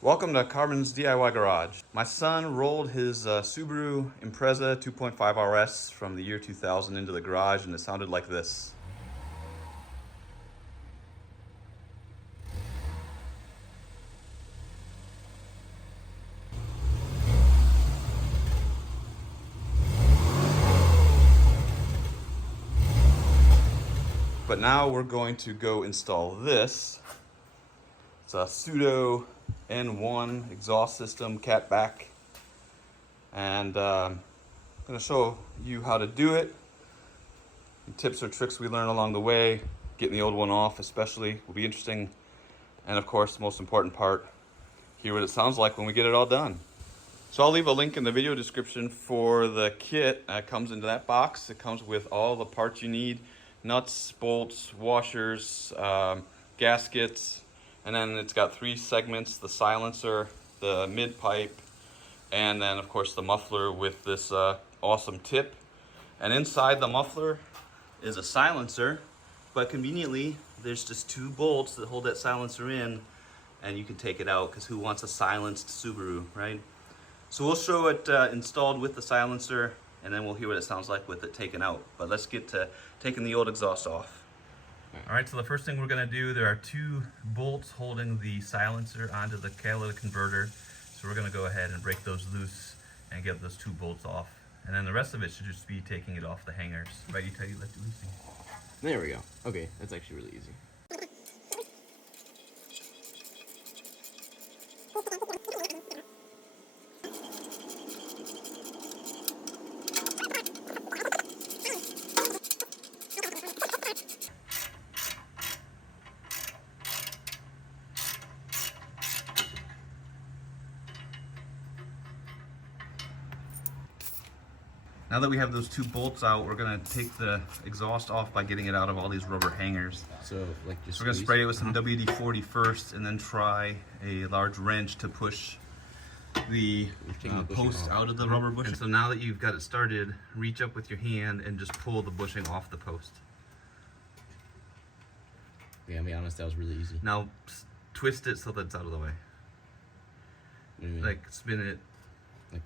Welcome to Carbon's DIY Garage. My son rolled his Subaru Impreza 2.5 RS from the year 2000 into the garage and it sounded like this. But now we're going to go install this. It's a Tsudo N1 exhaust system, catback. And I'm going to show you how to do it. Tips or tricks we learn along the way. Getting the old one off especially will be interesting. And of course, the most important part, hear what it sounds like when we get it all done. So I'll leave a link in the video description for the kit that comes into that box. It comes with all the parts you need. Nuts, bolts, washers, gaskets, and then it's got 3 segments: the silencer, the mid pipe, and then of course the muffler with this awesome tip. And inside the muffler is a silencer, but conveniently there's just 2 bolts that hold that silencer in, and you can take it out because who wants a silenced Subaru, right? So we'll show it installed with the silencer, and then we'll hear what it sounds like with it taken out. But let's get to taking the old exhaust off. All right, so the first thing we're gonna do, there are 2 bolts holding the silencer onto the catalytic converter. So we're gonna go ahead and break those loose and get those 2 bolts off. And then the rest of it should just be taking it off the hangers. Right, you tell you let Lucy. There we go. Okay, that's actually really easy. Now that we have those 2 bolts out, we're gonna take the exhaust off by getting it out of all these rubber hangers. So, like, just So we're gonna spray it with some WD-40 first, and then try a large wrench to push the post out of the rubber bushing. And so now that you've got it started, reach up with your hand and just pull the bushing off the post. Yeah, I'll be honest, that was really easy. Now twist it so that it's out of the way. What do you mean? Like spin it. Like,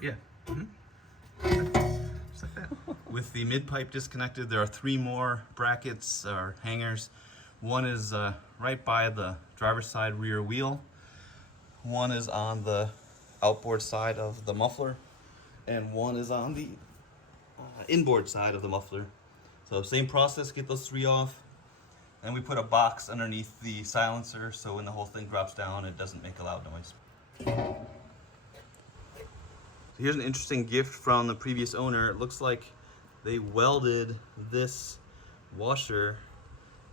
yeah. Just like that. With the mid pipe disconnected, there are 3 more brackets or hangers. One is right by the driver's side rear wheel. One is on the outboard side of the muffler, and one is on the inboard side of the muffler. So same process, get those 3 off. And we put a box underneath the silencer so when the whole thing drops down, it doesn't make a loud noise. Here's an interesting gift from the previous owner. It looks like they welded this washer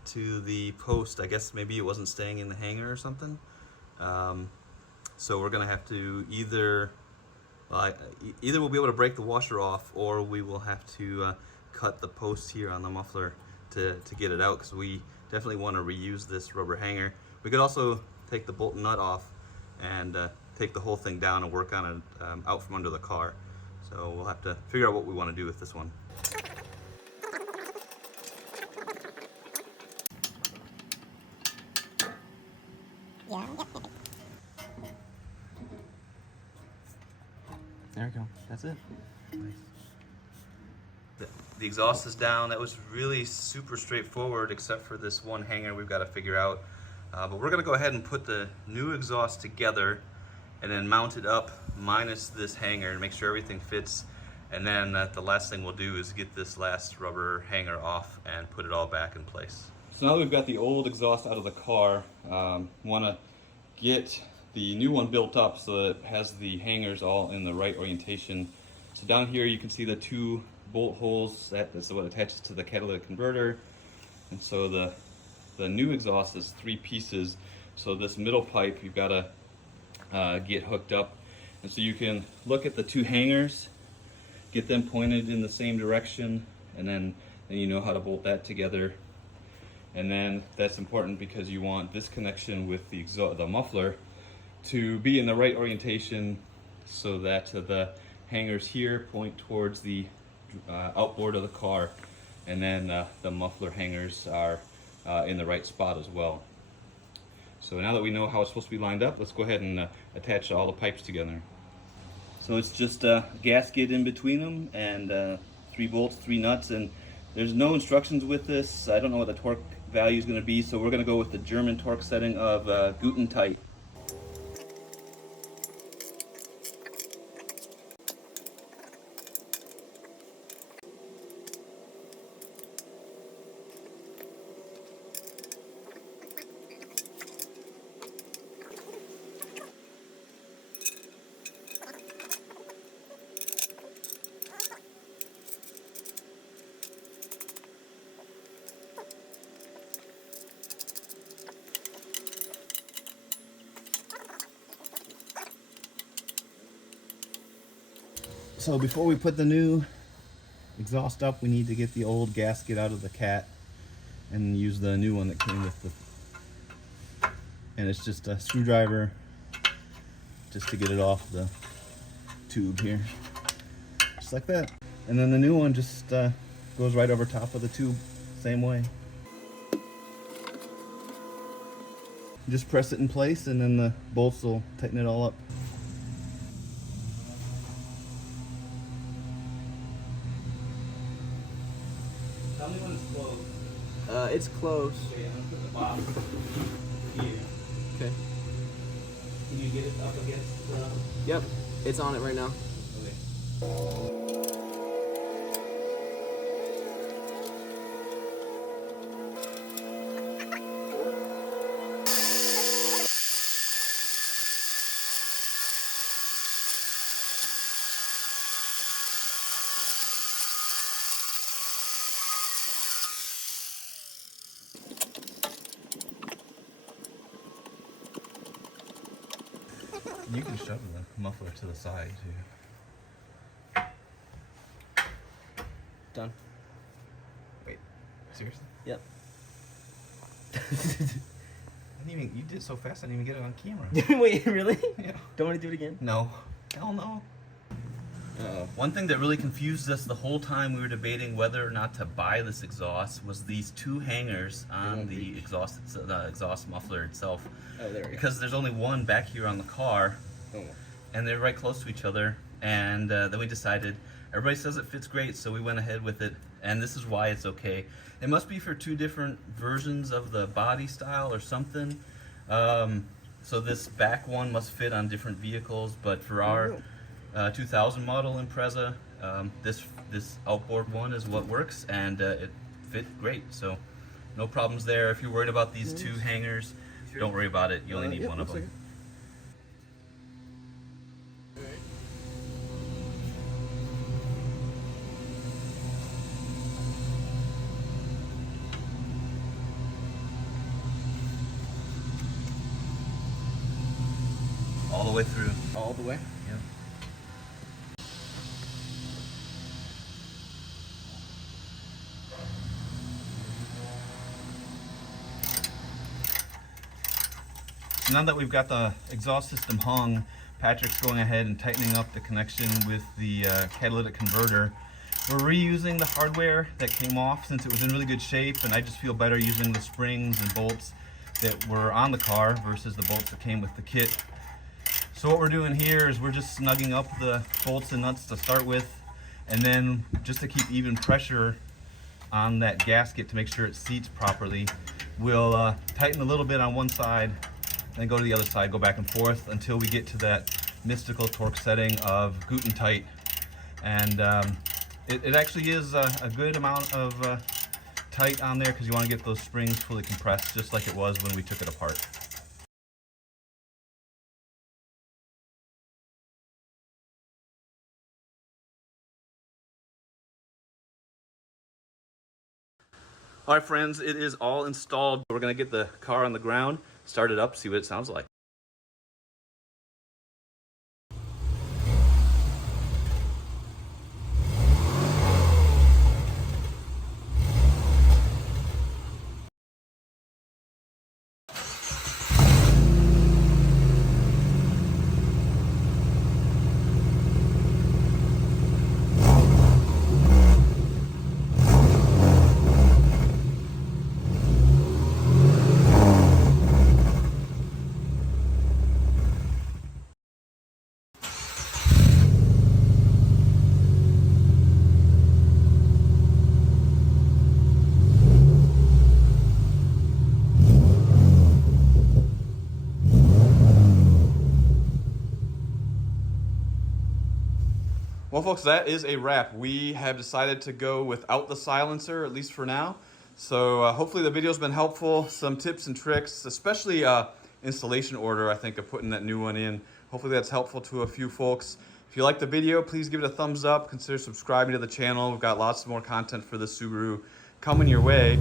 to the post. I guess maybe it wasn't staying in the hanger or something. So we're gonna have to either we'll be able to break the washer off, or we will have to cut the post here on the muffler to get it out, because we definitely want to reuse this rubber hanger. We could also take the bolt and nut off and take the whole thing down and work on it out from under the car. So we'll have to figure out what we want to do with this one. Yeah. there we go. That's it. Nice. The exhaust is down. That was really super straightforward, except for this one hanger we've got to figure out. But we're going to go ahead and put the new exhaust together and then mount it up minus this hanger and make sure everything fits. And then the last thing we'll do is get this last rubber hanger off and put it all back in place. So now that we've got the old exhaust out of the car, want to get the new one built up so that it has the hangers all in the right orientation. So down here you can see the 2 bolt holes. That's what attaches to the catalytic converter. And so the new exhaust is 3 pieces. So this middle pipe you've got to get hooked up. And so you can look at the 2 hangers, get them pointed in the same direction, and then you know how to bolt that together. And then that's important because you want this connection with the muffler to be in the right orientation so that the hangers here point towards the outboard of the car, and then the muffler hangers are in the right spot as well. So now that we know how it's supposed to be lined up, let's go ahead and attach all the pipes together. So it's just a gasket in between them and 3 bolts, 3 nuts, and there's no instructions with this. I don't know what the torque value is going to be, so we're going to go with the German torque setting of Guten tight. So before we put the new exhaust up, we need to get the old gasket out of the cat and use the new one that came with the, and it's just a screwdriver just to get it off the tube here, just like that. And then the new one just goes right over top of the tube, same way. Just press it in place and then the bolts will tighten it all up. Tell me when it's closed. It's close. Okay, I'm gonna put the bottom here. Okay. Can you get it up against the... Yep, it's on it right now. Okay. You can shove the muffler to the side too. Done. Wait, seriously? Yep. I didn't even, you did it so fast I didn't even get it on camera. Wait, really? Yeah. Don't want to do it again? No. Hell no. One thing that really confused us the whole time we were debating whether or not to buy this exhaust was these 2 hangers on the exhaust muffler itself. Oh, there we go. Because there's only one back here on the car, Oh. and they're right close to each other. And then we decided, everybody says it fits great, so we went ahead with it. And this is why it's okay. It must be for 2 different versions of the body style or something. So this back one must fit on different vehicles, but for our 2000 model Impreza, this outboard one is what works, and it fit great. So no problems there. If you're worried about these 2 hangers, don't worry about it. You only need one of them. All the way through. All the way? Yeah. Now that we've got the exhaust system hung, Patrick's going ahead and tightening up the connection with the catalytic converter. We're reusing the hardware that came off since it was in really good shape, and I just feel better using the springs and bolts that were on the car versus the bolts that came with the kit. So what we're doing here is we're just snugging up the bolts and nuts to start with, and then just to keep even pressure on that gasket to make sure it seats properly, we'll tighten a little bit on one side, then go to the other side, go back and forth until we get to that mystical torque setting of Guten tight. And it actually is a good amount of tight on there because you want to get those springs fully compressed just like it was when we took it apart. All right, friends, it is all installed. We're gonna get the car on the ground, start it up, see what it sounds like. folks, that is a wrap. We have decided to go without the silencer, at least for now. So hopefully the video's been helpful. Some tips and tricks, especially installation order, I think, of putting that new one in. Hopefully that's helpful to a few folks. If you like the video, please give it a thumbs up. Consider subscribing to the channel. We've got lots more content for the Subaru coming your way.